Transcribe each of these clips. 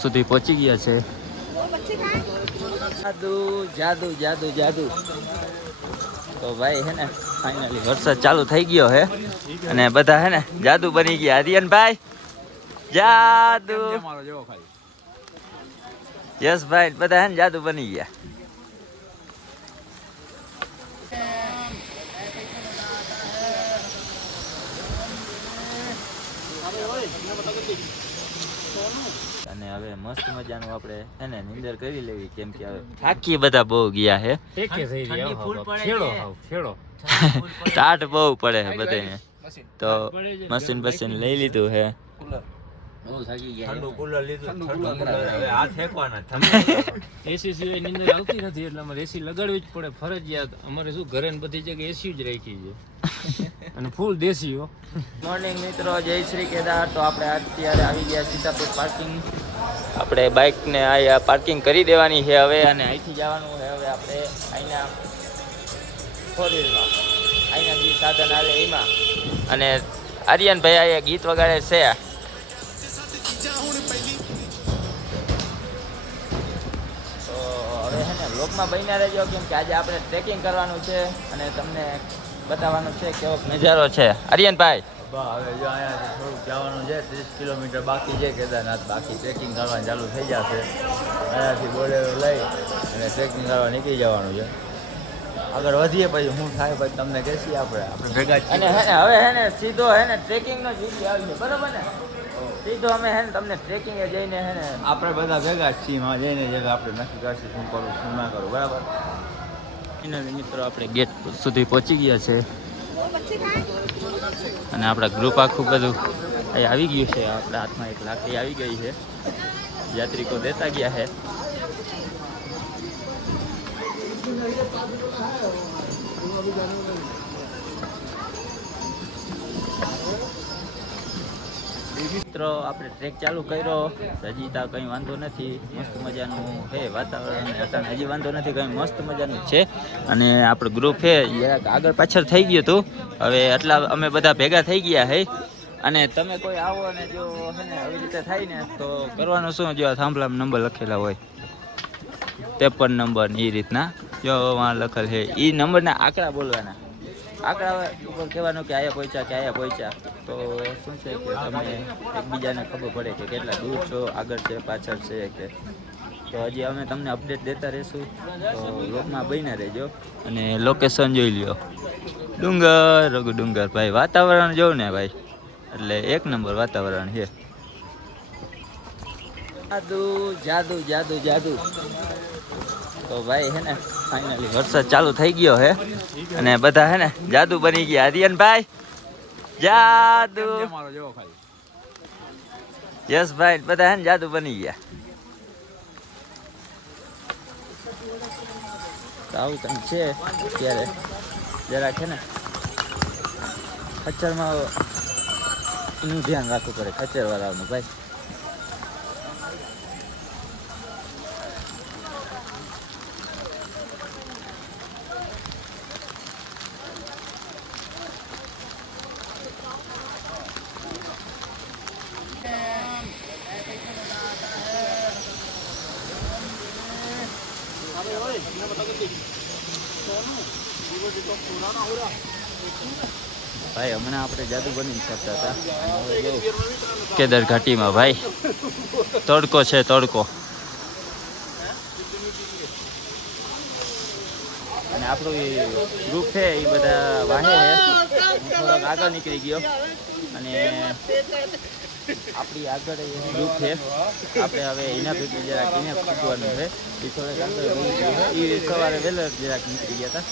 સુધી પહોંચી ગયા છે. જાદુ જાદુ જાદુ જાદુ. તો ભાઈ હે ને ફાઇનલી વરસાદ ચાલુ થઈ ગયો હે અને બધા હે ને જાદુ બની ગયા. આર્યનભાઈ જાદુ. યસ ભાઈ બધા હે ને જાદુ બની ગયા. અને હવે મસ્ત મજાનું આપણે હે ને નીંદર કરી લેવી, કેમ કે હવે થાકી બધા બહુ ગયા હે. ટાટ બહુ પડે છે બધાને, તો મશીન બસીન લઈ લીધું હે. એસી સિવાય નીંદર આવતી નથી એટલે અમારે એસી લગાડવી જ પડે ફરજિયાત. અમારે શું ઘરે ને બધી જગ્યાએ એસી જ રાખી છે અને ફૂલ દેશી હો. મોર્નિંગ મિત્રો, જય શ્રી કેદાર. તો આપણે અત્યારે આવી ગયા સીતાપુર પાર્કિંગ. આપણે બાઇકને અહીંયા પાર્કિંગ કરી દેવાની છે હવે, અને અહીંથી જવાનું છે હવે આપણે અહીંના ફોર વ્હીલમાં, અહીંના જે સાધન આવે એમાં. અને આર્યનભાઈ અહીંયા ગીત વગાડે છે. તો હવે છે ને વ્લોગમાં બન્યા રહેજો, કેમ કે આજે આપણે ટ્રેકિંગ કરવાનું છે અને તમને બતાવવાનું છે કેવો નજારો છે. આર્યનભાઈ હવે જો અહીંયા થોડુંક જવાનું છે, 30 કિલોમીટર બાકી છે કેદારનાથ. બાકી ટ્રેકિંગ કરવાનું ચાલુ થઈ જશે. અહીંયાથી બોલેરો લઈ અને ટ્રેકિંગ કરવા નીકળી જવાનું છે. આગળ વધીએ પછી શું થાય પછી તમને કહેશી આપણે ભેગા અને હવે હે ને સીધો હે ને ટ્રેકિંગનો જ વિડીયો આવી છે, બરાબર ને? સીધો અમે હે ને તમને ટ્રેકિંગે જઈને હે ને આપણે બધા ભેગા જ છીએ. માં જઈને જે આપણે નક્કી કરશું શું કરું શું ના કરું, બરાબર? ફાઇનલી મિત્રો આપણે ગેટ સુધી પહોંચી ગયા છે અને આપણા ગ્રુપ આખું બધું અહીં આવી ગયું છે. આપણા હાથમાં એક લાકડી આવી ગઈ છે, યાત્રિકો દેતા ગયા છે. મિત્રો આપણે ટ્રેક ચાલુ કર્યો, હજી તો કંઈ વાંધો નથી. મસ્ત મજાનું છે વાતાવરણ, અટાણે હજી વાંધો નથી, કંઈ મસ્ત મજાનું છે. અને આપણું ગ્રુપ છે જરાક આગળ પાછળ થઈ ગયું હતું, હવે એટલા અમે બધા ભેગા થઈ ગયા છે. અને તમે કોઈ આવો અને જો છે ને આવી રીતે થાય ને તો કરવાનું શું, જો થાંભલામાં નંબર લખેલા હોય 53 નંબર એ રીતના જો વાં લખેલ છે, એ નંબરના આંકડા બોલવાના. આંકડા ઉપર કહેવાનું કે આયા પહોંચ્યા. તો શું છે કે તમને એકબીજાને ખબર પડે કે કેટલા દૂર છો, આગળ છે પાછળ છે કે. તો હજી અમે તમને અપડેટ દેતા રહીશું, તો લોકમાં બન્યા રહેજો. અને લોકેશન જોઈ લ્યો, ડુંગર ભાઈ. વાતાવરણ જોઉં ને ભાઈ, એટલે એક નંબર વાતાવરણ છે. જાદુ જાદુ જાદુ જાદુ. તો ભાઈ હે ને ફાઇનલી વરસાદ ચાલુ થઈ ગયો હે અને બધા હે ને જાદુ બની ગયા. આર્યનભાઈ જાદુ. યસ ભાઈ બધા હે ને જાદુ બની ગયા. તો આવું તમે છે ત્યારે જરાક છે ને ખચ્ચરમાં એનું ધ્યાન રાખવું પડે, ખચ્ચર વાળાનું ભાઈ. ભાઈ હમણાં આપણે જાદુ બની શકતા હતા કેદાર ઘાટીમાં ભાઈ. તડકો છે તડકો. અને આપણું એ ગ્રુપ છે એ બધા વાહે છે, થોડોક આગળ નીકળી ગયો અને આપણી આગળ ગ્રુપ છે. આપણે હવે એના ભેગું જરાક એને પૂછવાનું છે. એ થોડાક આગળ એ સવારે વહેલા જરાક નીકળી ગયા હતા.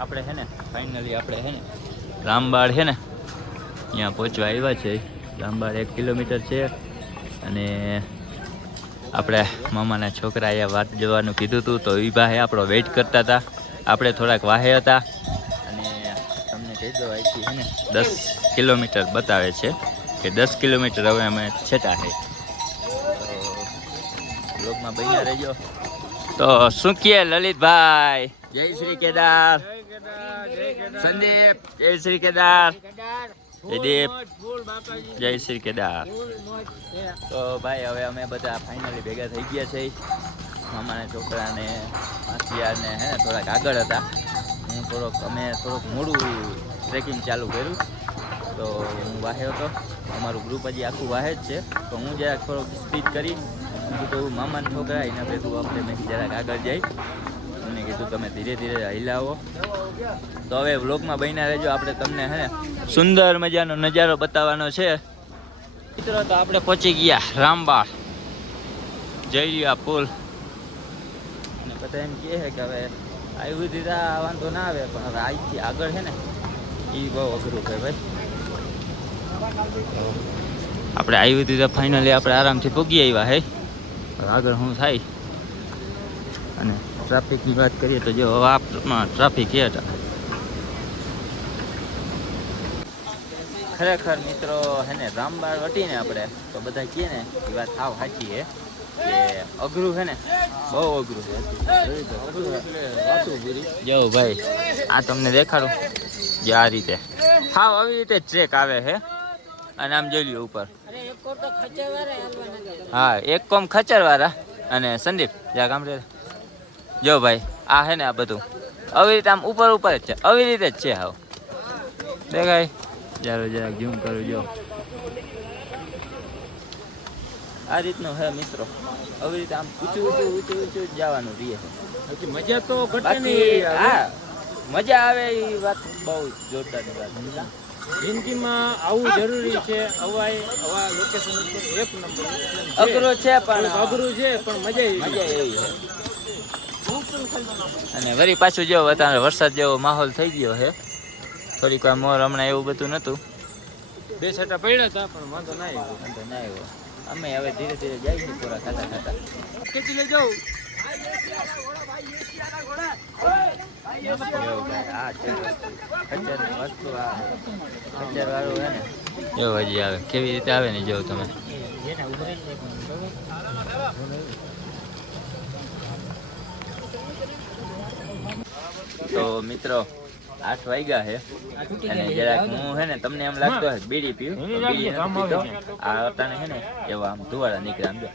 આપણે છે ને ફાઇનલી આપણે છે ને રામબાળ છે ને ત્યાં પહોંચવા આવ્યા છે. રામબાળ 1 કિલોમીટર છે અને આપણે મામાના છોકરા અહીંયા વાત જોવાનું કીધું હતું, તો એ ભાઈ આપણો વેઇટ કરતા હતા. આપણે થોડાક વાહે હતા અને તમને કહી દો અહીંથી છે ને 10 કિલોમીટર બતાવે છે કે 10 કિલોમીટર હવે અમે છેટા છે. તો બ્લોગમાં બન્યા રહેજો. તો શું કહે લલિતભાઈ? જય શ્રી કેદાર. સંદીપ જય શ્રી કેદાર, જયદીપ જય શ્રી કેદાર. તો ભાઈ હવે અમે બધા ફાઇનલી ભેગા થઈ ગયા છે. મામાના છોકરાને માસિયાને હે ને થોડાક આગળ હતા. અમે થોડુંક મોડું ટ્રેકિંગ ચાલુ કર્યું. તો હું વાહે હતો, અમારું ગ્રુપ હજી આખું વાહે જ છે. તો હું જરાક થોડોક સ્પીડ કરી કીધું મામાના છોકરા એના ભેગું આપણે મેં જરાક આગળ જઈ અને કીધું તમે ધીરે ધીરે હલાવો. તો હવે વ્લોગમાં બન્યા રહેજો, આપણે તમને હે ને સુંદર મજાનો નજારો બતાવવાનો છે. મિત્રો તો આપણે પહોંચી ગયા રામબાળ જઈરિયા પુલ. અને બધા એમ કહે છે કે હવે આવી દીધા વાંધો ના આવે, પણ હવે આજથી આગળ છે ને એ બહુ અઘરું છે ભાઈ. આપણે આવી દીધા ફાઇનલી આપણે આરામથી પહોંચી આવ્યા હે. આગળ શું થાય. અને ટ્રાફિકની વાત કરીએ તો જો આપમાં ટ્રાફિક છે. ખરેખર મિત્રો હે ને રામબાળ વટીને આપણે તો બધા કહે ને એ વાત સાવ સાચી છે કે અઘરું છે ને, બહુ અઘરું છે. જો ભાઈ આ તમને દેખાડું જે આ રીતે હાવ આવી રીતે જ ટ્રેક આવે છે. અને આમ જોઈ લ્યો ઉપર, હા એક કોમ ખચર વાળા. અને સંદીપ જ્યાં ગામ જો ભાઈ આ હે ને આ બધું આવી રીતે આમ ઉપર ઉપર જ છે, આવી રીતે જ છે. હાવ દેખાય ચાલો જરાક ઝૂમ કરું. જો આ રીતનું હે મિત્રો, આવી રીતે આમ ઊંચું ઊંચું ઊંચું ઊંચું જવાનું રહીએ છે. મજા તો બાકી હા મજા આવે એ વાત બહુ જોરદારની વાત. જિંદગીમાં આવું જરૂરી છે. આવા લોકેશન ઉપર એક નંબર અઘરો છે પણ અઘરું છે, પણ મજા એવી છે. અને વળી પાછું જો અત્યારે વરસાદ જેવો માહોલ થઈ ગયો છે. થોડીક વાર મોર હમણાં એવું બધું નહોતું, બે છટા પડ્યા હતા, પણ વાંધો ના આવ્યો. વાંધો ના આવ્યો. અમે હવે ધીરે ધીરે જાય છે પૂરા ખાતા ખાતા. ખેતી લઈ જાઉં આ છે ખચ્ચરની વસ્તુ, આ ખચ્ચર વાળું છે ને જો હજી આવે કેવી રીતે આવે ને જો તમે. તો મિત્રો 8 વાગ્યા છે અને જરાક હું હે ને તમને એમ લાગતો હશે બીડી પીવું, બીડી નથી પીતો. આ અટાણે હે ને એવા આમ ધુવાળા નીકળે આમ જો.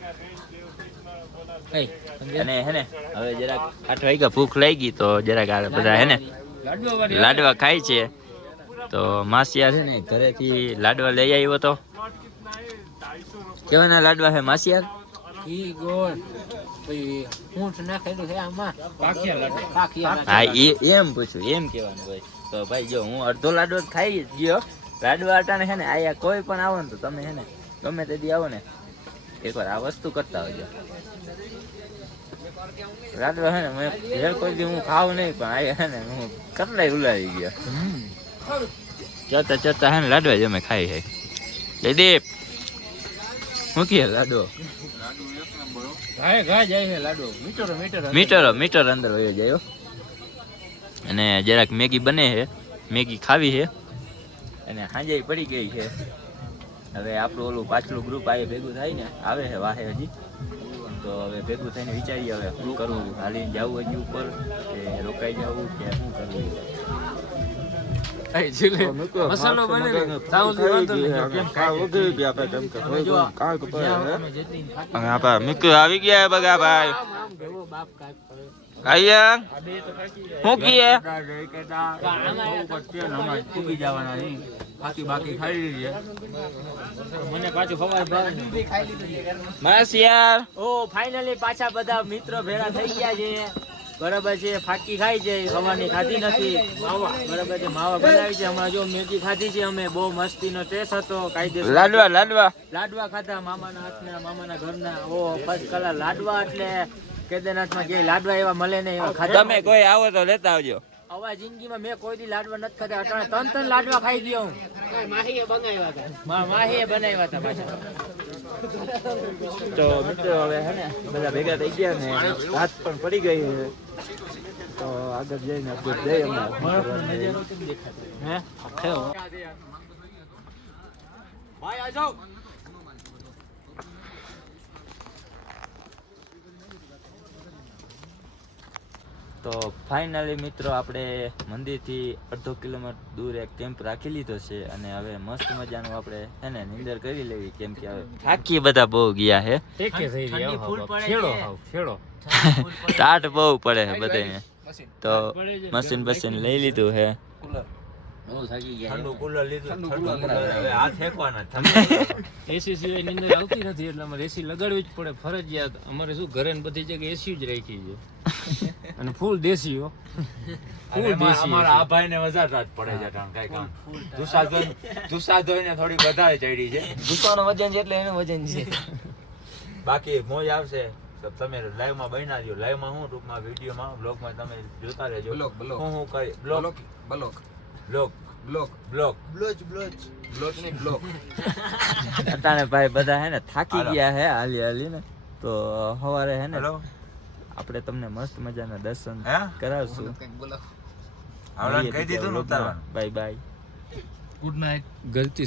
અને હે ને હવે જરાક 8 વાગ્યા ભૂખ લાગી તો જરાક આ બધા હે ને લાડવા ખાય છે. તો માસિયા છે ને ઘરેથી લાડવા લઈ આવ્યો તો. કેવાના લાડવા છે માસિયા? હા એમ પૂછું, એમ કેવાનું હોય. તો ભાઈ જો હું અડધો લાડવો ખાઈ ગયો. લાડવા અટાણે છે ને આયા કોઈ પણ આવો ને તો તમે છે ને ગમે તે દી આવો ને એકવાર આ વસ્તુ કરતા હોજો. લાડવા છે ને મેં ઘેર કોઈ દી હું ખાવું નહીં, પણ આયા છે ને હું કેટલાય ઉલાવી ગયો. ચડતા ચડતા હે ને લાડવા જ અમે ખાઈ છે. જયદીપ મૂકીએ લાડવો. મીટર અંદર વયો જાય. અને જરાક મેગી બને છે, મેગી ખાવી છે. અને સાંજે પડી ગઈ છે. હવે આપણું ઓલું પાછલું ગ્રુપ આ ભેગું થાય ને આવે છે વાહે હજી. તો હવે ભેગું થઈને વિચારીએ હવે શું કરવું, હાલીને જવું હજી ઉપર કે રોકાઈ જવું કે શું કરવું. મસાલો બને આવી ગયા બગા ભાઈ. આયા મૂકીએ બાકી ખાઈ લીધી. મને પાછું ખબર માસિયા ઓ ફાઇનલી પાછા બધા મિત્રો ભેળા થઈ ગયા છે. બરાબર છે. ફાકી ખાઈ છે, સવારની ખાધી નથી. બરાબર છે. માવા બનાવી છે. હમણાં જો મેગી ખાધી છે અમે, બહુ મસ્તીનો ટેસ્ટ હતો. કાયદેસર લાડવા ખાધા મામાના હાથના, મામાના ઘરના. ઓ ફર્સ્ટ કલર લાડવા. એટલે કેદારનાથમાં કે લાડવા એવા મળે ને એવા ખાધા. તમે કોઈ આવો તો લેતા આવજો. આવા જિંદગીમાં મેં કોઈ દી લાડવા નથી ખાધા. અટાણે 3 લાડવા ખાઈ ગયો હું. માહીએ બનાવ્યા હતા પાછા. તો મિત્રો હવે હે ને બધા ભેગા થઈ ગયા ને રાત પણ પડી ગઈ છે. તો આગળ જઈને આપણે જઈએ હમણાં. ભાઈ આ જાઓ. તો ફાઇનલી મિત્રો આપણે મંદિરથી અડધો કિલોમીટર દૂર એક કેમ્પ રાખી લીધો છે અને હવે મસ્ત મજાનું આપણે હે ને નીંદર કરી લેવી કેમ કે હવે થાકી બધા બહુ ગયા હે ઠંડી ફૂલ પડે છે. ટાટ બહુ પડે છે બધાને તો મશીન બસીન લઈ લીધું હે ઠંડુ કુલર લીધું, ઠંડુ કુલર હવે હાથ ફેંકવાના. એસી સિવાય નીંદર આવતી નથી એટલે અમારે એસી લગાડવી જ પડે ફરજિયાત. અમારે શું ઘરે ને બધી જગ્યાએ એસી જ રાખી છે અને ફૂલ દેશી હો, અને અમારા આ ભાઈને વધારે રાત પડે છે કારણ કઈ કામ દુસાધોઈને થોડી વધારે ચડી છે. ગુસ્સાનો વજન છે એટલે એનું વજન છે. બાકી મોજ આવશે તો તમે લાઈવ માં બના દો. લાઈવ માં હું ટૂંકમાં વિડીયોમાં બ્લોગમાં તમે જોતા રહેજો. હું કરી બ્લોગ અટાણે ભાઈ બધા હે ને થાકી ગયા હે હાલી હાલી ને તો સવારે હે ને આપણે તમને મસ્ત મજાના દર્શન હે? કરાવશું. આવડાને કહી દીધું ને ઉતારવાનું. Bye bye. Good night. ગલતી